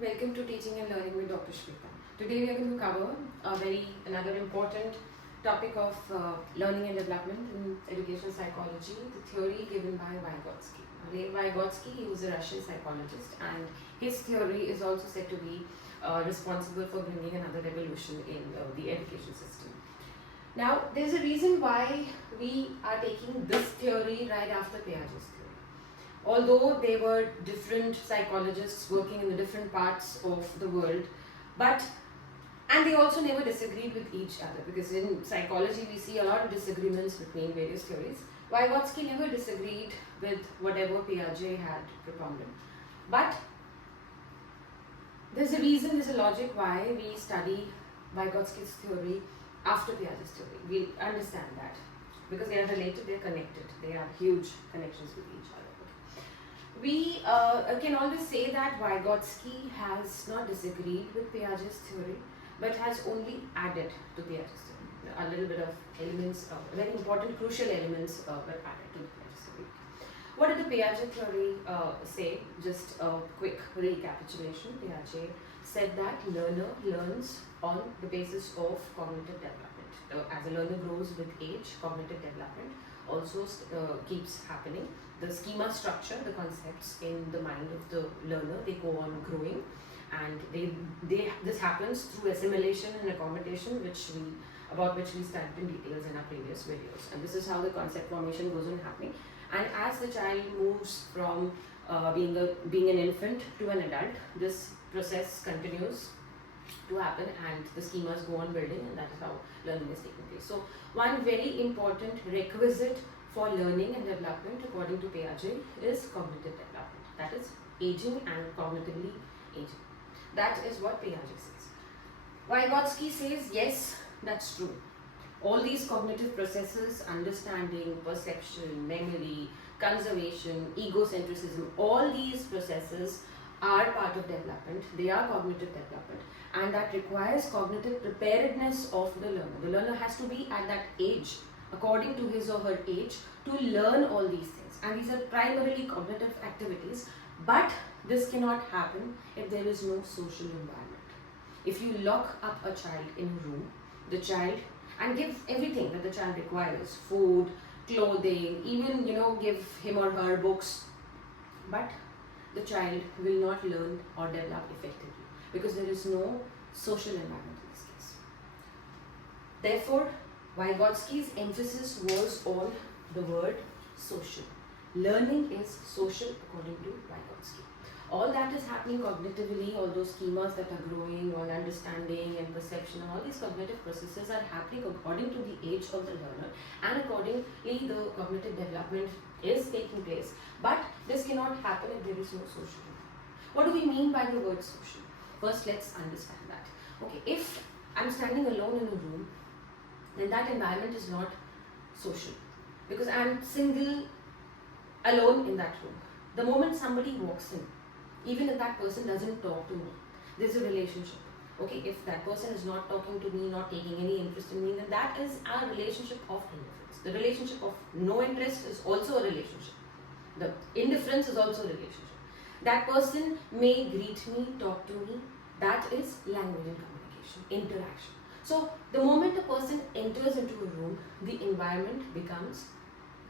welcome to Teaching and Learning with Dr. Shweta. Today we are going to cover another important topic of learning and development in educational psychology, the theory given by Vygotsky. Vygotsky, he was a Russian psychologist, and his theory is also said to be responsible for bringing another revolution in the education system. Now, there's a reason why we are taking this theory right after Piaget's theory. Although they were different psychologists working in the different parts of the world, and they also never disagreed with each other, because in psychology we see a lot of disagreements between various theories. Vygotsky never disagreed with whatever Piaget had propounded. But there's a reason, there's a logic why we study Vygotsky's theory after Piaget's theory. We understand that because they are related, they are connected, they have huge connections with each other. We can always say that Vygotsky has not disagreed with Piaget's theory, but has only added to Piaget's theory. A little bit of elements, very important, crucial elements were added to Piaget's theory. What did the Piaget theory say? Just a quick recapitulation. Piaget said that learner learns on the basis of cognitive development. As a learner grows with age, cognitive development also keeps happening. The schema structure, the concepts in the mind of the learner, they go on growing, and this happens through assimilation and accommodation, about which we studied in details in our previous videos. And this is how the concept formation goes on happening. And as the child moves from being an infant to an adult, this process continues to happen, and the schemas go on building, and that is how learning is taking place. So one very important requisite for learning and development, according to Piaget, is cognitive development. That is aging and cognitively aging. That is what Piaget says. Vygotsky says, yes, that's true. All these cognitive processes, understanding, perception, memory, conservation, egocentrism, all these processes are part of development. They are cognitive development, and that requires cognitive preparedness of the learner. The learner has to be at that age, according to his or her age, to learn all these things. And these are primarily cognitive activities, but this cannot happen if there is no social environment. If you lock up a child in a room, and give everything that the child requires, food, clothing, even give him or her books, but the child will not learn or develop effectively because there is no social environment in this case. Therefore, Vygotsky's emphasis was on the word social. Learning is social according to Vygotsky. All that is happening cognitively, all those schemas that are growing on understanding and perception, all these cognitive processes are happening according to the age of the learner, and accordingly the cognitive development is taking place. But this cannot happen if there is no social environment. What do we mean by the word social? First, let's understand that. Okay, if I'm standing alone in a room, then that environment is not social, because I'm single, alone in that room. The moment somebody walks in, even if that person doesn't talk to me, there's a relationship. Okay, if that person is not talking to me, not taking any interest in me, then that is a relationship of indifference. The relationship of no interest is also a relationship. The indifference is also a relationship. That person may greet me, talk to me. That is language and communication, interaction. So the moment a person enters into a room, the environment becomes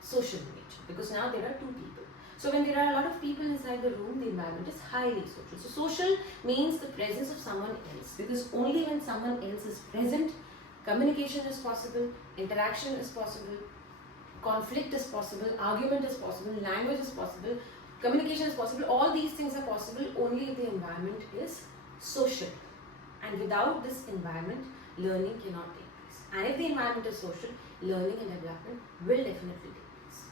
social in nature, because now there are two people. So when there are a lot of people inside the room, the environment is highly social. So social means the presence of someone else, because only when someone else is present, communication is possible, interaction is possible, conflict is possible, argument is possible, language is possible, communication is possible. All these things are possible only if the environment is social. And without this environment, learning cannot take place. And if the environment is social, learning and development will definitely take place.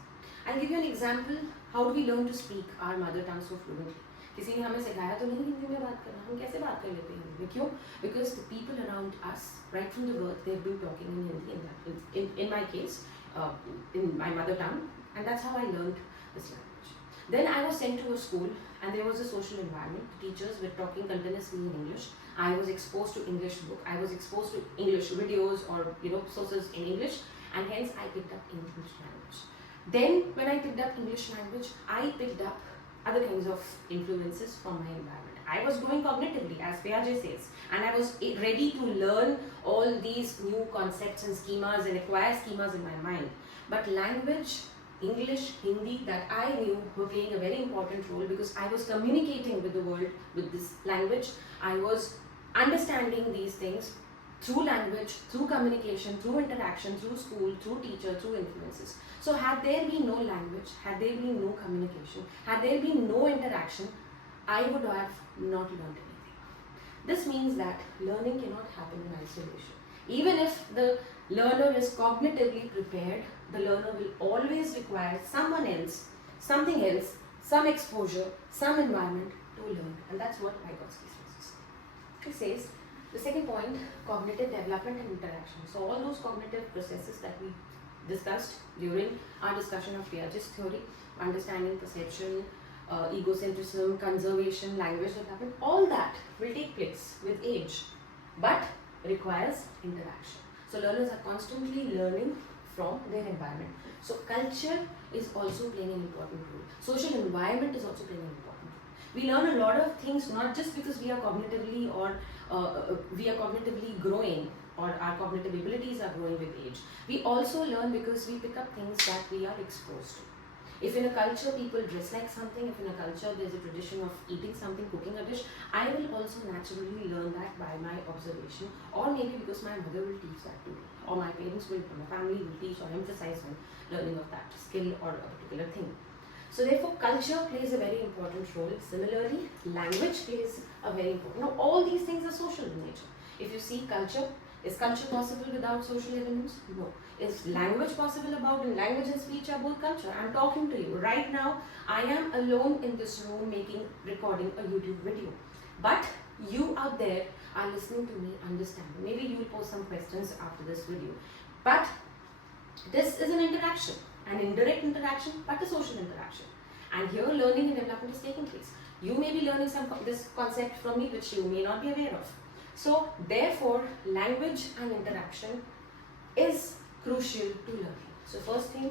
I'll give you an example. How do we learn to speak our mother tongue so fluently? किसी ने हमें सिखाया तो नहीं हिंदी में बात करना, हम कैसे बात कर लेते हैं हिंदी में? क्यों? Because the people around us, right from the birth, they've been talking in Hindi. In my case, in my mother tongue, and that's how I learned this language. Then I was sent to a school, and there was a social environment. The teachers were talking continuously in English. I was exposed to English book. I was exposed to English videos or sources in English, and hence I picked up English language. Then when I picked up English language, I picked up other kinds of influences from my environment. I was growing cognitively, as Piaget says, and I was ready to learn all these new concepts and schemas and acquire schemas in my mind. But language, English, Hindi, that I knew were playing a very important role because I was communicating with the world with this language. I was understanding these things through language, through communication, through interaction, through school, through teacher, through influences. So had there been no language, had there been no communication, had there been no interaction, I would have not learned anything. This means that learning cannot happen in isolation. Even if the learner is cognitively prepared, the learner will always require someone else, something else, some exposure, some environment to learn. And that's what Vygotsky says. He says, the second point, cognitive development and interaction. So all those cognitive processes that we discussed during our discussion of Piaget's theory, understanding, perception, egocentrism, conservation, language development, all that will take place with age, but requires interaction. So learners are constantly learning from their environment. So culture is also playing an important role. Social environment is also playing an important role. We learn a lot of things not just because we are cognitively growing or our cognitive abilities are growing with age. We also learn because we pick up things that we are exposed to. If in a culture people dress like something, if in a culture there's a tradition of eating something, cooking a dish, I will also naturally learn that by my observation, or maybe because my mother will teach that to me, or my parents will, my family will teach or emphasize on learning of that skill or a particular thing. So therefore culture plays a very important role. Similarly, language plays a very important. Now all these things are social in nature. If you see culture, is culture possible without social elements? No. Is language possible about, and language and speech are both culture. I'm talking to you. Right now, I am alone in this room recording a YouTube video. But you out there are listening to me, understanding. Maybe you will post some questions after this video. But this is an interaction, an indirect interaction, but a social interaction. And here learning and development is taking place. You may be learning this concept from me which you may not be aware of. So therefore, language and interaction is crucial to learning. So first thing,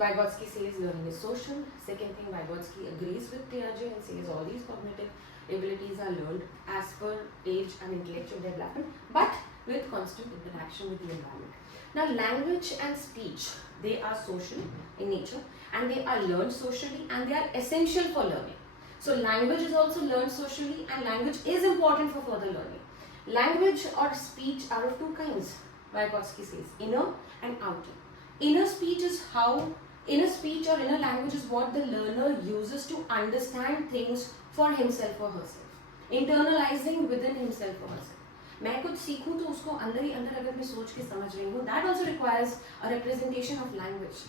Vygotsky says learning is social. Second thing, Vygotsky agrees with Piaget and says all these cognitive abilities are learned as per age and intellectual development, but with constant interaction with the environment. Now language and speech, they are social in nature and they are learned socially and they are essential for learning. So language is also learned socially and language is important for further learning. Language or speech are of two kinds, Vygotsky says, inner and outer. Inner speech or inner language is what the learner uses to understand things for himself or herself. Internalizing within himself or herself. मैं कुछ सीखूं तो उसको अंदर ही अंदर अगर मैं सोच के समझ रही हूँ, that also requires a representation of language.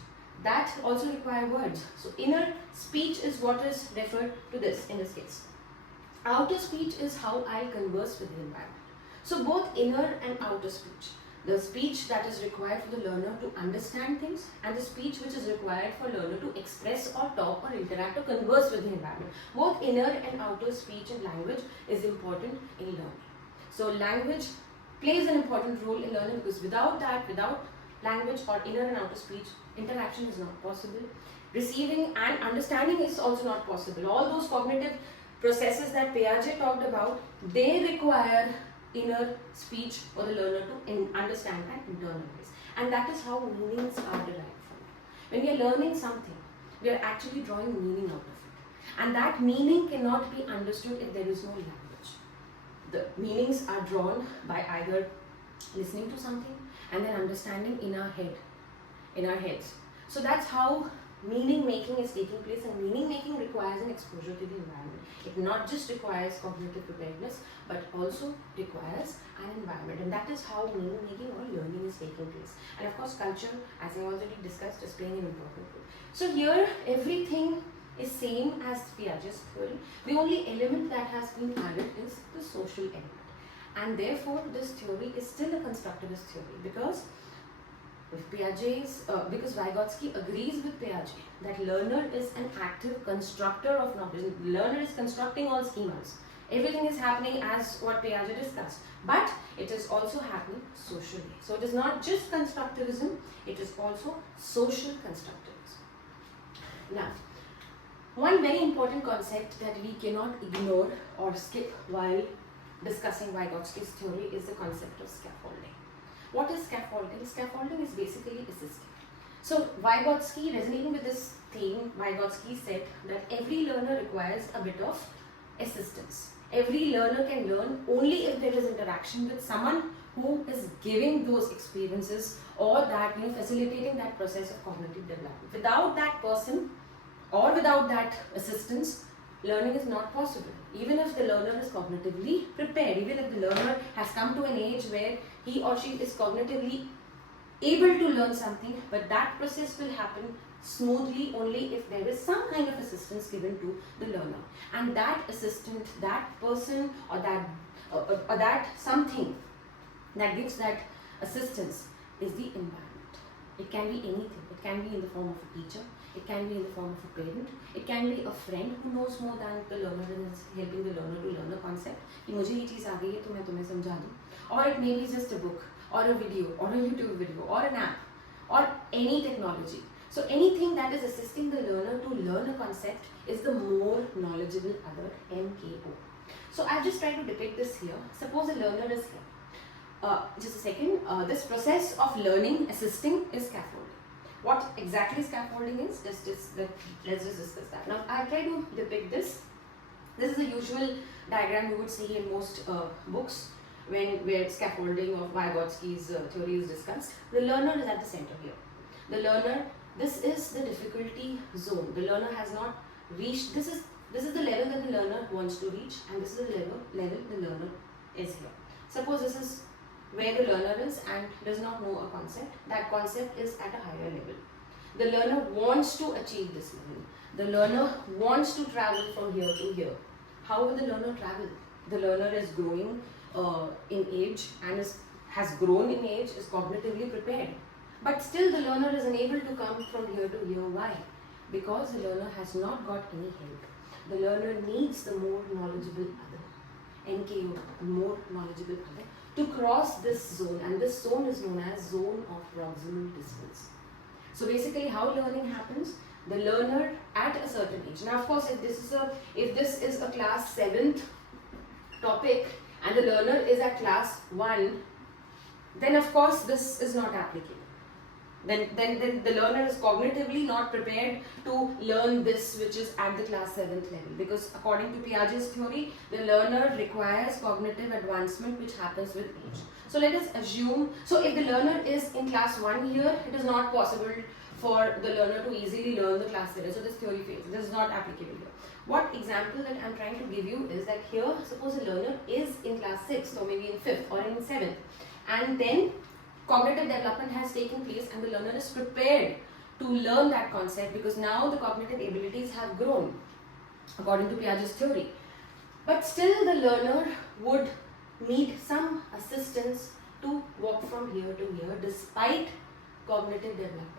That also require words. So inner speech is what is referred to this in this case. Outer speech is how I converse with the environment. So both inner and outer speech. The speech that is required for the learner to understand things and the speech which is required for learner to express or talk or interact or converse with the environment. Both inner and outer speech and language is important in learning. So language plays an important role in learning because without language or inner and outer speech, interaction is not possible. Receiving and understanding is also not possible. All those cognitive processes that Piaget talked about, they require inner speech for the learner to understand and internalize. And that is how meanings are derived from it. When we are learning something, we are actually drawing meaning out of it. And that meaning cannot be understood if there is no language. The meanings are drawn by either listening to something and then understanding in our heads. So that's how meaning making is taking place, and meaning making requires an exposure to the environment. It not just requires cognitive preparedness but also requires an environment, and that is how meaning making or learning is taking place. And of course culture, as I already discussed, is playing an important role. So here everything is same as Piaget's theory. The only element that has been added is the social element, and therefore this theory is still a constructivist theory because Vygotsky agrees with Piaget that learner is an active constructor of knowledge. Learner is constructing all schemas. Everything is happening as what Piaget discussed, but it is also happening socially. So it is not just constructivism, it is also social constructivism. Now, One very important concept that we cannot ignore or skip while discussing Vygotsky's theory is the concept of scaffolding. What is scaffolding? Scaffolding is basically assisting. So Vygotsky, resonating with this theme, Vygotsky said that every learner requires a bit of assistance. Every learner can learn only if there is interaction with someone who is giving those experiences or that, facilitating that process of cognitive development. Without that person or without that assistance, learning is not possible. Even if the learner is cognitively prepared, even if the learner has come to an age where he or she is cognitively able to learn something, but that process will happen smoothly only if there is some kind of assistance given to the learner. And that assistant, that person, or that something that gives that assistance is the environment. It can be anything. It can be in the form of a teacher. It can be in the form of a parent. It can be a friend who knows more than the learner and is helping the learner to learn a concept. कि मुझे ये चीज़ आ गई है तो मैं तुम्हें समझा दूँ. Or it may be just a book, or a video, or a YouTube video, or an app, or any technology. So anything that is assisting the learner to learn a concept is the more knowledgeable other, MKO. So I've just tried to depict this here. Suppose a learner is here. Just a second. This process of learning, assisting is scaffolding. What exactly scaffolding is? Let's just discuss that. Now I've tried to depict this. This is a usual diagram you would see in most books where scaffolding of Vygotsky's theory is discussed. The learner is at the center here. The learner, this is the difficulty zone. The learner has not reached, this is the level that the learner wants to reach, and this is the level the learner is here. Suppose this is where the learner is and does not know a concept. That concept is at a higher level. The learner wants to achieve this level. The learner wants to travel from here to here. How will the learner travel? The learner is growing in age and has grown in age, is cognitively prepared. But still the learner is unable to come from here to here. Why? Because the learner has not got any help. The learner needs the more knowledgeable other, NKO, more knowledgeable other, to cross this zone, and this zone is known as zone of proximal distance. So basically how learning happens, the learner at a certain age. Now of course if this is a class 7th topic and the learner is at class 1, then of course this is not applicable. Then the learner is cognitively not prepared to learn this which is at the class 7th level, because according to Piaget's theory, the learner requires cognitive advancement which happens with age. So let us assume, so if the learner is in class 1 here, it is not possible for the learner to easily learn the class level. So this theory fails. This is not applicable here. What example that I am trying to give you is that here, suppose a learner is in class 6th or maybe in 5th or in 7th, and then cognitive development has taken place and the learner is prepared to learn that concept because now the cognitive abilities have grown according to Piaget's theory. But still the learner would need some assistance to walk from here to here despite cognitive development.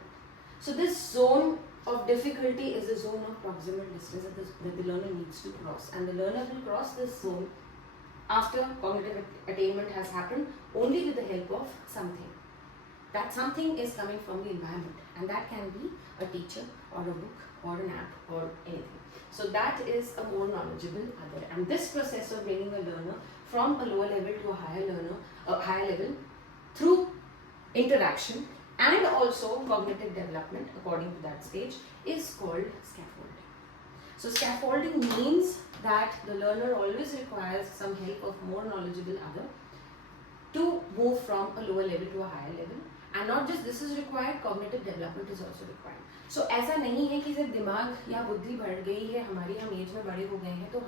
So this zone of difficulty is the zone of proximal distance that the learner needs to cross, and the learner will cross this zone after cognitive attainment has happened only with the help of something. That something is coming from the environment, and that can be a teacher or a book or an app or anything. So that is a more knowledgeable other, and this process of bringing a learner from a lower level to a higher level through interaction and also cognitive development according to that stage is called scaffolding. So scaffolding means that the learner always requires some help of more knowledgeable other to move from a lower level to a higher level, and not just this is required, cognitive development is also required. So ऐसा नहीं है कि जब दिमाग या बुद्धि बढ़ गई है हमारी, हम एज में बड़े हो गए हैं तो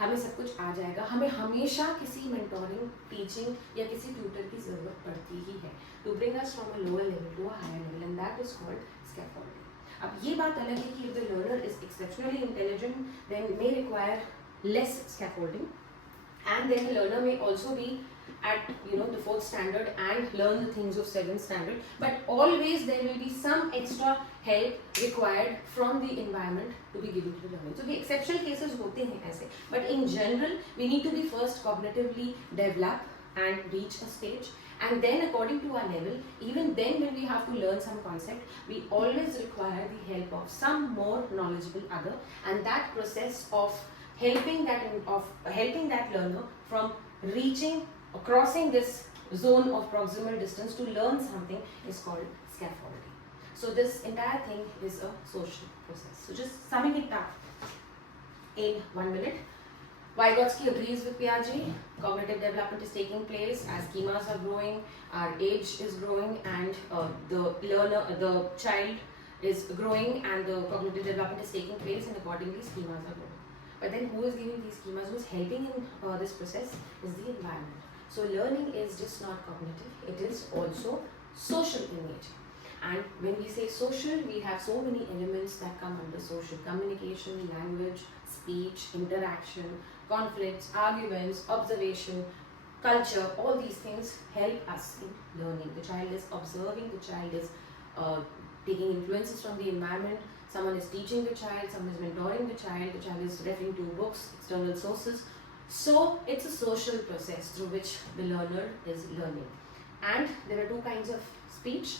हमें सब कुछ आ जाएगा. हमें हमेशा किसी मेंटोरिंग, टीचिंग या किसी ट्यूटर की ज़रूरत पड़ती ही है to bring us from a lower level to a higher level, and that is called scaffolding. अब ये बात अलग है कि if the learner is exceptionally intelligent, then may require less scaffolding, and then the learner may also be at the 4th standard and learn the things of 7th standard, but always there will be some extra help required from the environment to be given to the learner. So the exceptional cases होते हैं ऐसे, but in general we need to be first cognitively developed and reach a stage, and then according to our level, even then when we have to learn some concept, we always require the help of some more knowledgeable other, and that process of helping that learner from reaching or crossing this zone of proximal distance to learn something is called scaffolding. So this entire thing is a social process. So just summing it up in 1 minute. Vygotsky agrees with Piaget. Cognitive development is taking place as schemas are growing, our age is growing, and the child is growing, and the cognitive development is taking place, and accordingly schemas are growing. But then who is giving these schemas, who is helping in this process is the environment. So learning is just not cognitive, it is also social in nature. And when we say social, we have so many elements that come under social: communication, language, speech, interaction, conflicts, arguments, observation, culture. All these things help us in learning. The child is observing, the child is taking influences from the environment, someone is teaching the child, someone is mentoring the child is referring to books, external sources. So it's a social process through which the learner is learning. And there are two kinds of speech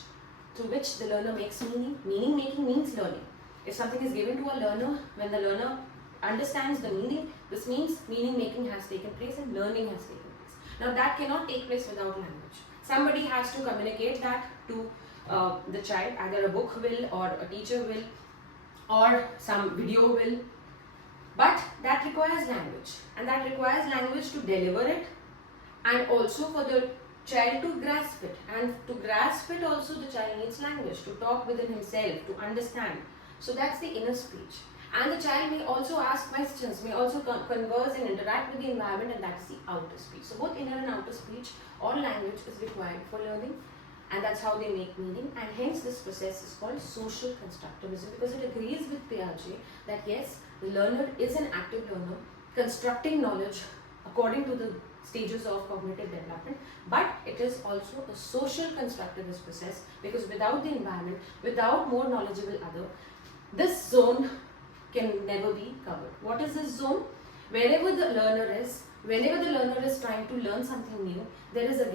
through which the learner makes meaning. Meaning making means learning. If something is given to a learner, when the learner understands the meaning, this means meaning making has taken place and learning has taken place. Now that cannot take place without language. Somebody has to communicate that to the child, either a book will, or a teacher will, or some video will. But that requires language, and that requires language to deliver it, and also for the child to grasp it. And to grasp it also the child needs language, to talk within himself, to understand. So that's the inner speech. And the child may also ask questions, may also converse and interact with the environment, and that's the outer speech. So both inner and outer speech or language is required for learning, and that's how they make meaning. And hence this process is called social constructivism, because it agrees with Piaget that yes, the learner is an active learner, constructing knowledge according to the stages of cognitive development, but it is also a social constructivist process, because without the environment, without more knowledgeable other, this zone can never be covered. What is this zone? Wherever the learner is, whenever the learner is trying to learn something new, there is a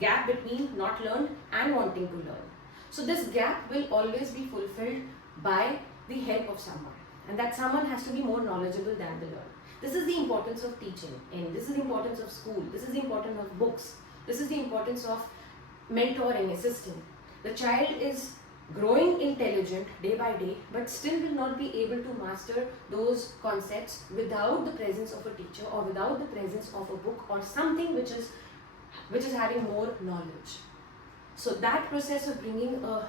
gap between not learned and wanting to learn. So this gap will always be fulfilled by the help of someone, and that someone has to be more knowledgeable than the learner. This is the importance of teaching, and this is the importance of school, this is the importance of books, this is the importance of mentoring, assisting. The child is growing intelligent day by day, but still will not be able to master those concepts without the presence of a teacher, or without the presence of a book, or something which is having more knowledge. So that process of bringing a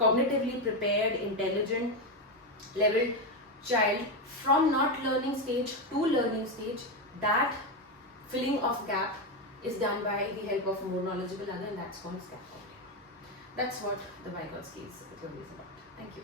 cognitively prepared, intelligent, leveled child from not learning stage to learning stage, that filling of gap is done by the help of a more knowledgeable other, and that's called scaffolding. That's what the Vygotsky theory is about. Thank you.